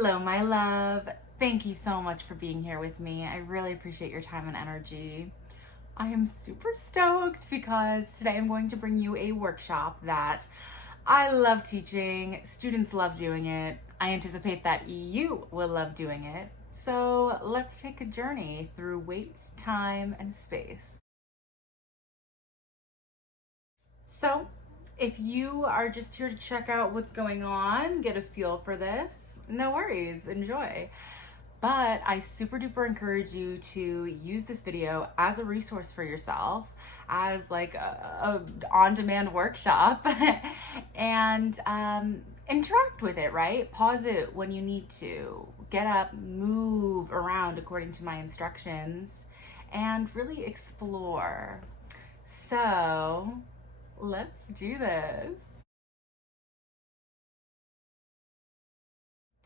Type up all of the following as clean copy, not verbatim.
Hello, my love. Thank you so much for being here with me. I really appreciate your time and energy. I am super stoked because today I'm going to bring you a workshop that I love teaching. Students love doing it. I anticipate that you will love doing it. So let's take a journey through weight, time, and space. So, if you are just here to check out what's going on, get a feel for this, no worries, enjoy. But I super duper encourage you to use this video as a resource for yourself, as like a on-demand workshop, and interact with it, right? Pause it when you need to. Get up, move around according to my instructions, and really explore. So, let's do this.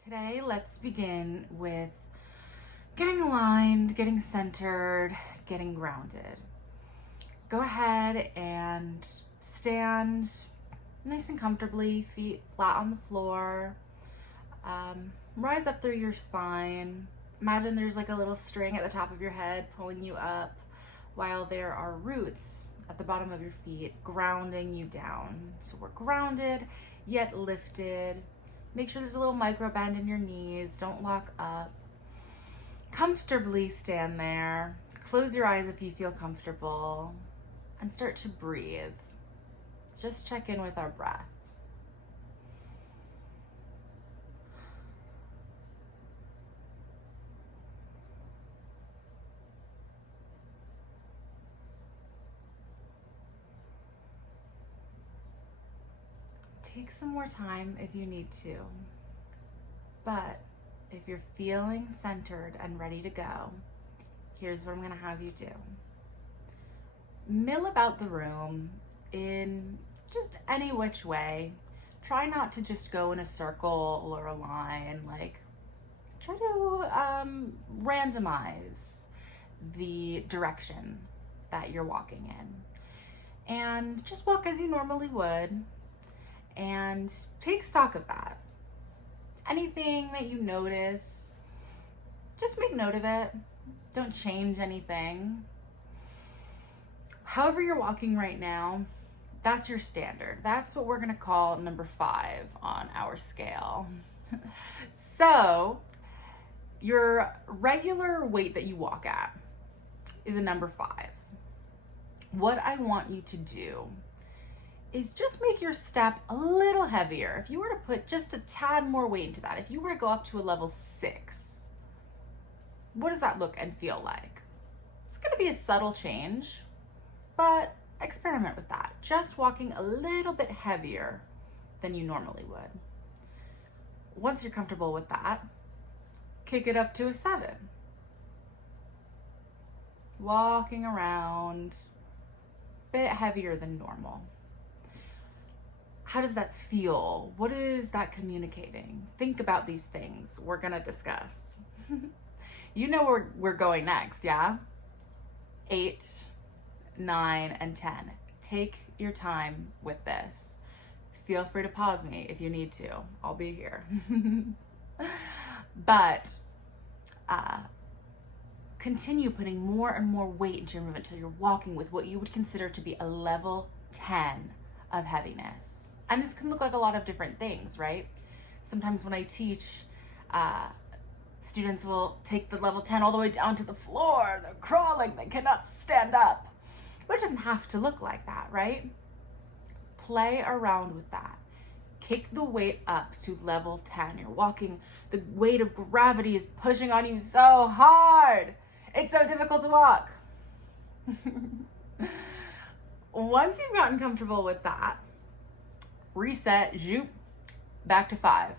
Today, let's begin with getting aligned, getting centered, getting grounded. Go ahead and stand nice and comfortably, feet flat on the floor. Rise up through your spine. Imagine there's like a little string at the top of your head pulling you up, while there are roots at the bottom of your feet grounding you down. So we're grounded yet lifted. Make sure there's a little micro bend in your knees. Don't lock up. Comfortably stand there. Close your eyes if you feel comfortable and start to breathe. Just check in with our breath. Take some more time if you need to, but if you're feeling centered and ready to go, here's what I'm going to have you do. Mill about the room in just any which way. Try not to just go in a circle or a line. Try to randomize the direction that you're walking in, and just walk as you normally would. And take stock of that. Anything that you notice, just make note of it. Don't change anything. However you're walking right now, that's your standard. That's what we're gonna call number 5 on our scale. So your regular weight that you walk at is a number 5. What I want you to do is just make your step a little heavier. If you were to put just a tad more weight into that, if you were to go up to a level 6, what does that look and feel like? It's gonna be a subtle change, but experiment with that. Just walking a little bit heavier than you normally would. Once you're comfortable with that, kick it up to a 7. Walking around, a bit heavier than normal. How does that feel? What is that communicating? Think about these things we're gonna discuss. You know where we're going next, yeah? 8, 9, and 10. Take your time with this. Feel free to pause me if you need to. I'll be here. But continue putting more and more weight into your movement until you're walking with what you would consider to be a level 10 of heaviness. And this can look like a lot of different things, right? Sometimes when I teach, students will take the level 10 all the way down to the floor. They're crawling, they cannot stand up. But it doesn't have to look like that, right? Play around with that. Kick the weight up to level 10. You're walking, the weight of gravity is pushing on you so hard. It's so difficult to walk. Once you've gotten comfortable with that, reset, zoop, back to 5.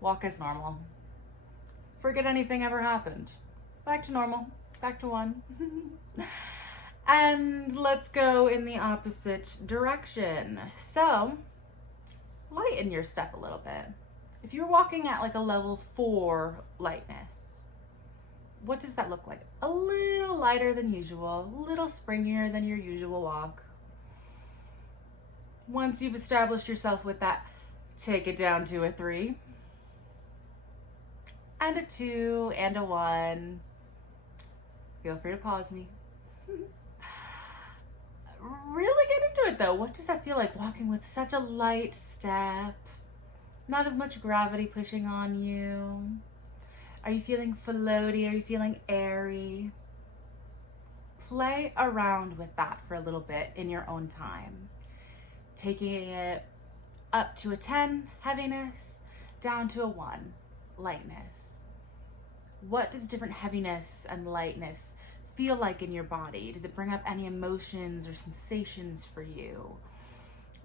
Walk as normal. Forget anything ever happened. Back to normal, back to 1. And let's go in the opposite direction. So, lighten your step a little bit. If you're walking at like a level 4 lightness, what does that look like? A little lighter than usual, a little springier than your usual walk. Once you've established yourself with that, take it down to a 3. and a 2, and a 1. Feel free to pause me. Really get into it though. What does that feel like, walking with such a light step? Not as much gravity pushing on you. Are you feeling floaty? Are you feeling airy? Play around with that for a little bit in your own time. Taking it up to a 10, heaviness, down to a 1, lightness. What does different heaviness and lightness feel like in your body? Does it bring up any emotions or sensations for you?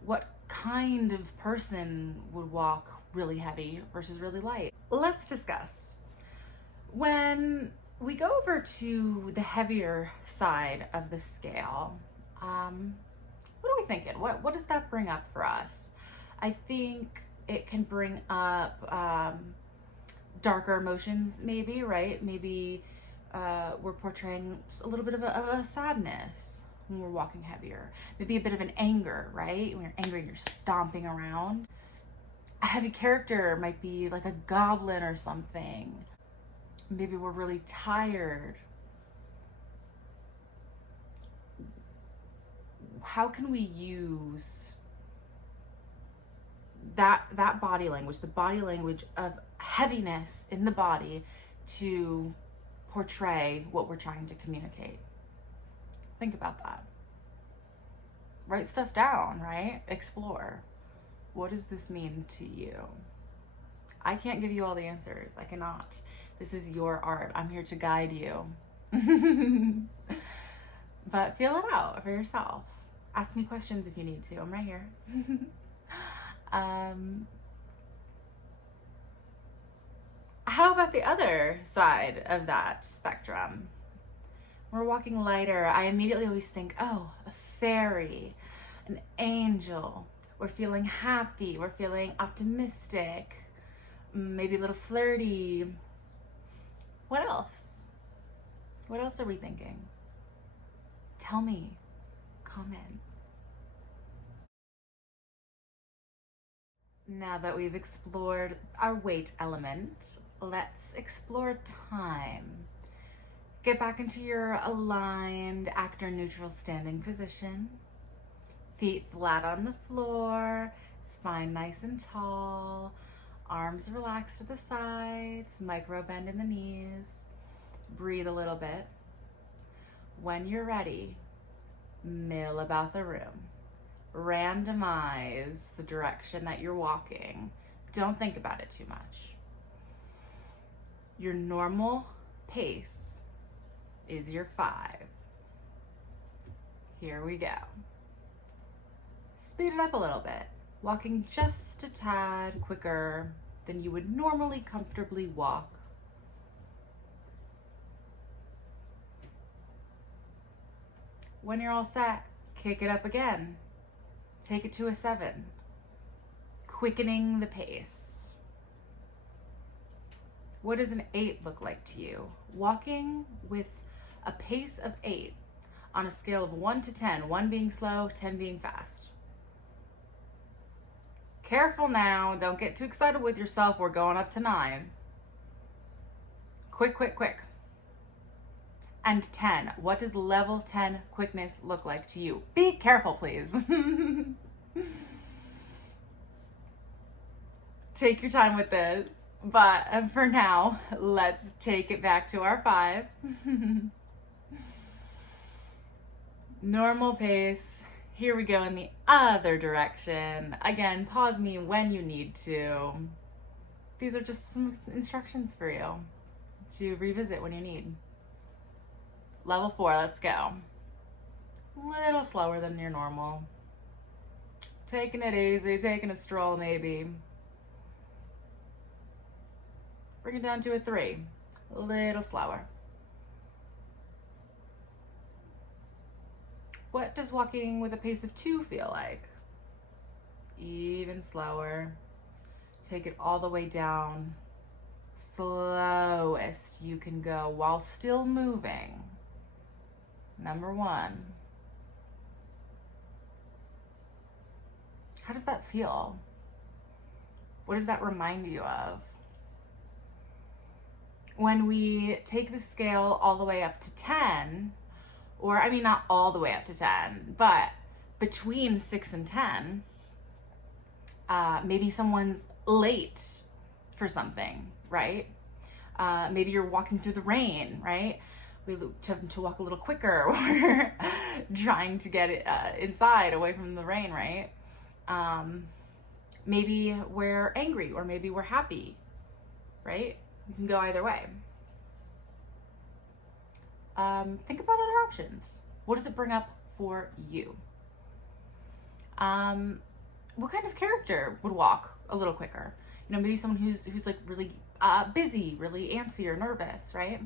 What kind of person would walk really heavy versus really light? Let's discuss. When we go over to the heavier side of the scale, what are we thinking? What does that bring up for us? I think it can bring up darker emotions, maybe, right? Maybe we're portraying a little bit of a sadness when we're walking heavier. Maybe a bit of an anger, right? When you're angry and you're stomping around. A heavy character might be like a goblin or something. Maybe we're really tired. How can we use that body language, the body language of heaviness in the body, to portray what we're trying to communicate? Think about that. Write stuff down, right? Explore. What does this mean to you? I can't give you all the answers. I cannot. This is your art. I'm here to guide you. But feel it out for yourself. Ask me questions if you need to. I'm right here. How about the other side of that spectrum? We're walking lighter. I immediately always think, oh, a fairy, an angel. We're feeling happy. We're feeling optimistic, maybe a little flirty. What else? What else are we thinking? Tell me. Comment. Now that we've explored our weight element, let's explore time. Get back into your aligned actor neutral standing position. Feet flat on the floor, spine nice and tall, arms relaxed to the sides, micro bend in the knees. Breathe a little bit. When you're ready, mill about the room. Randomize the direction that you're walking. Don't think about it too much. Your normal pace is your 5. Here we go. Speed it up a little bit, walking just a tad quicker than you would normally comfortably walk. When you're all set, kick it up again. Take it to a 7, quickening the pace. What does an 8 look like to you? Walking with a pace of 8 on a scale of 1 to 10, 1 being slow, 10 being fast. Careful now, don't get too excited with yourself. We're going up to 9. Quick, quick, quick. And 10, what does level 10 quickness look like to you? Be careful, please. Take your time with this, but for now, let's take it back to our 5. Normal pace. Here we go in the other direction. Again, pause me when you need to. These are just some instructions for you to revisit when you need. Level 4, let's go. A little slower than your normal. Taking it easy, taking a stroll maybe. Bring it down to a 3, a little slower. What does walking with a pace of 2 feel like? Even slower. Take it all the way down. Slowest you can go while still moving. Number 1. How does that feel? What does that remind you of? When we take the scale all the way up to 10, or I mean, not all the way up to 10, but between 6 and 10, maybe someone's late for something, right? Maybe you're walking through the rain, right? We tend to walk a little quicker or trying to get inside away from the rain, right? Maybe we're angry or maybe we're happy, right? You can go either way. Think about other options. What does it bring up for you? What kind of character would walk a little quicker? You know, maybe someone who's like really busy, really antsy or nervous, right?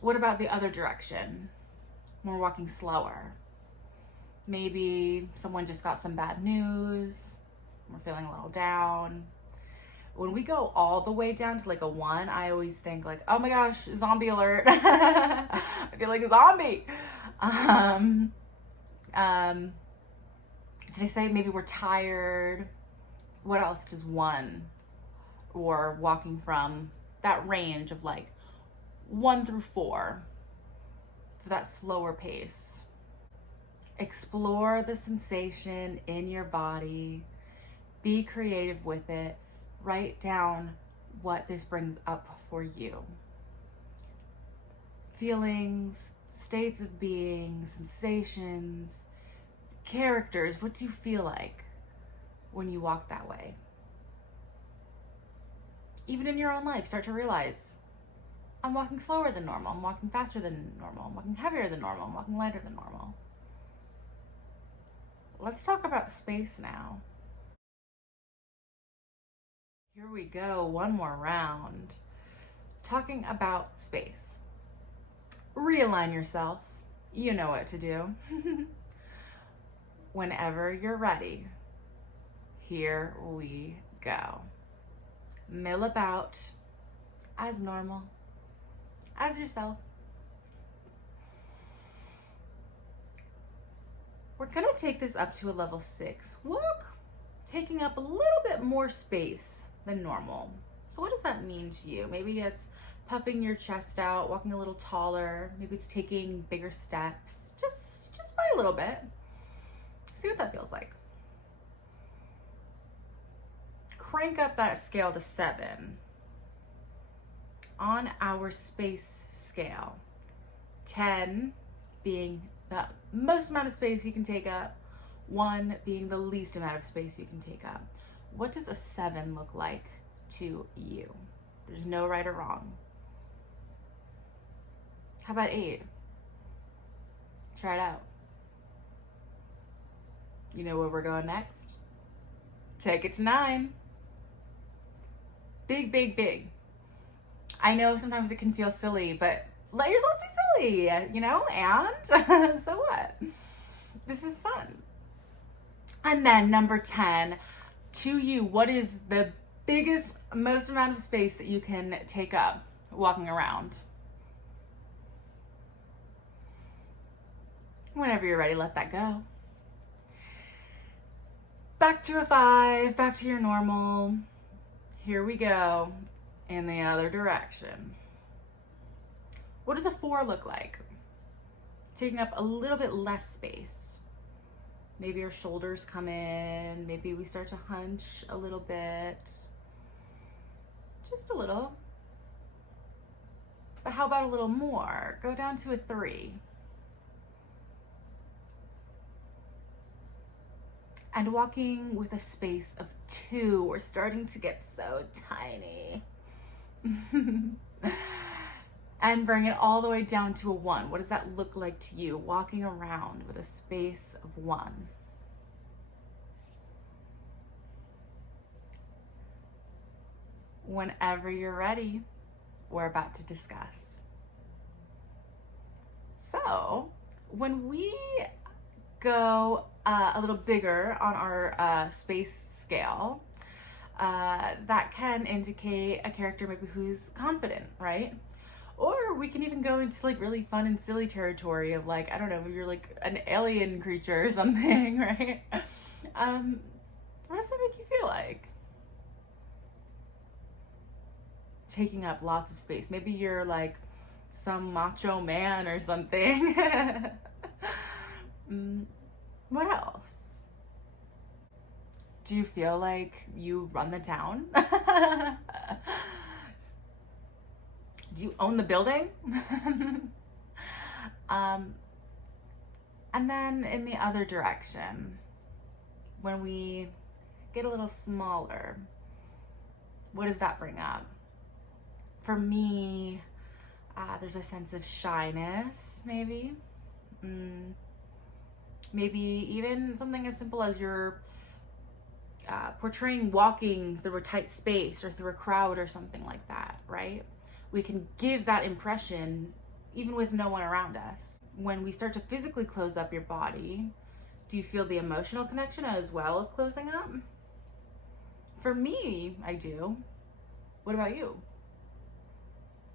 What about the other direction? When we're walking slower. Maybe someone just got some bad news. We're feeling a little down. When we go all the way down to like a 1, I always think like, oh my gosh, zombie alert. I feel like a zombie. Did I say maybe we're tired? What else does 1 or walking from that range of like 1 through 4 for that slower pace? Explore the sensation in your body. Be creative with it. Write down what this brings up for you. Feelings, states of being, sensations, characters. What do you feel like when you walk that way? Even in your own life, start to realize, I'm walking slower than normal. I'm walking faster than normal. I'm walking heavier than normal. I'm walking lighter than normal. Let's talk about space now. Here we go, one more round. Talking about space. Realign yourself. You know what to do. Whenever you're ready, here we go. Mill about as normal, as yourself. We're gonna take this up to a level 6. Walk, taking up a little bit more space than normal. So what does that mean to you? Maybe it's puffing your chest out, walking a little taller. Maybe it's taking bigger steps, just by a little bit. See what that feels like. Crank up that scale to 7. On our space scale, 10 being the most amount of space you can take up, 1 being the least amount of space you can take up. What does a 7 look like to you? There's no right or wrong. How about 8? Try it out. You know where we're going next? Take it to 9. Big, big, big. I know sometimes it can feel silly, but let yourself be silly, you know, and so what? This is fun. And then number 10, to you, what is the biggest, most amount of space that you can take up walking around? Whenever you're ready, let that go. Back to a 5, back to your normal. Here we go in the other direction. What does a 4 look like? Taking up a little bit less space. Maybe our shoulders come in, maybe we start to hunch a little bit. Just a little. But how about a little more? Go down to a 3. And walking with a space of 2, we're starting to get so tiny. And bring it all the way down to a 1. What does that look like to you? Walking around with a space of 1. Whenever you're ready, we're about to discuss. So, when we go a little bigger on our space scale, that can indicate a character maybe who's confident, right? Or we can even go into like really fun and silly territory of like, I don't know, maybe you're like an alien creature or something, right? What does that make you feel like? taking up lots of space. Maybe you're like some macho man or something. What else? Do you feel like you run the town? Do you own the building? um, and then in the other direction, when we get a little smaller, what does that bring up? For me, there's a sense of shyness, maybe. Maybe even something as simple as you're portraying walking through a tight space or through a crowd or something like that, right? We can give that impression even with no one around us. When we start to physically close up your body, do you feel the emotional connection as well of closing up? For me, I do. What about you?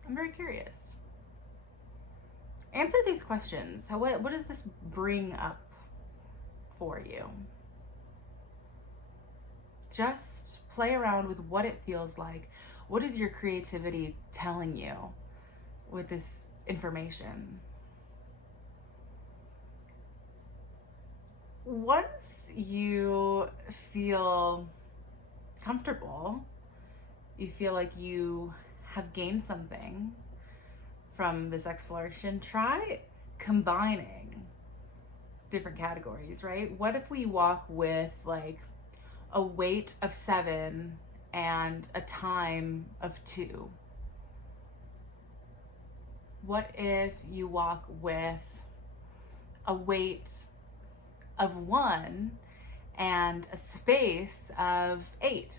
I'm very curious. Answer these questions. So what does this bring up for you? Just play around with what it feels like. What is your creativity telling you with this information? Once you feel comfortable, you feel like you have gained something from this exploration, try combining different categories, right? What if we walk with like a weight of 7 and a time of 2? What if you walk with a weight of 1 and a space of 8?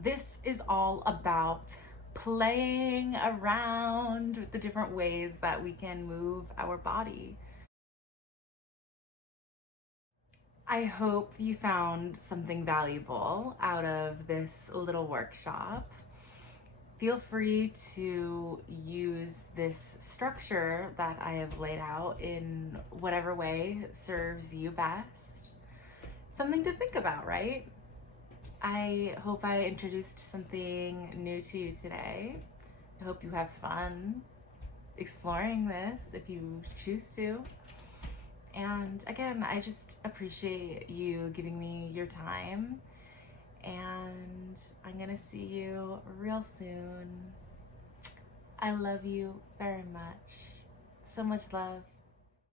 This is all about playing around with the different ways that we can move our body. I hope you found something valuable out of this little workshop. Feel free to use this structure that I have laid out in whatever way serves you best. Something to think about, right? I hope I introduced something new to you today. I hope you have fun exploring this if you choose to. And again, I just appreciate you giving me your time. And I'm gonna see you real soon. I love you very much. So much love.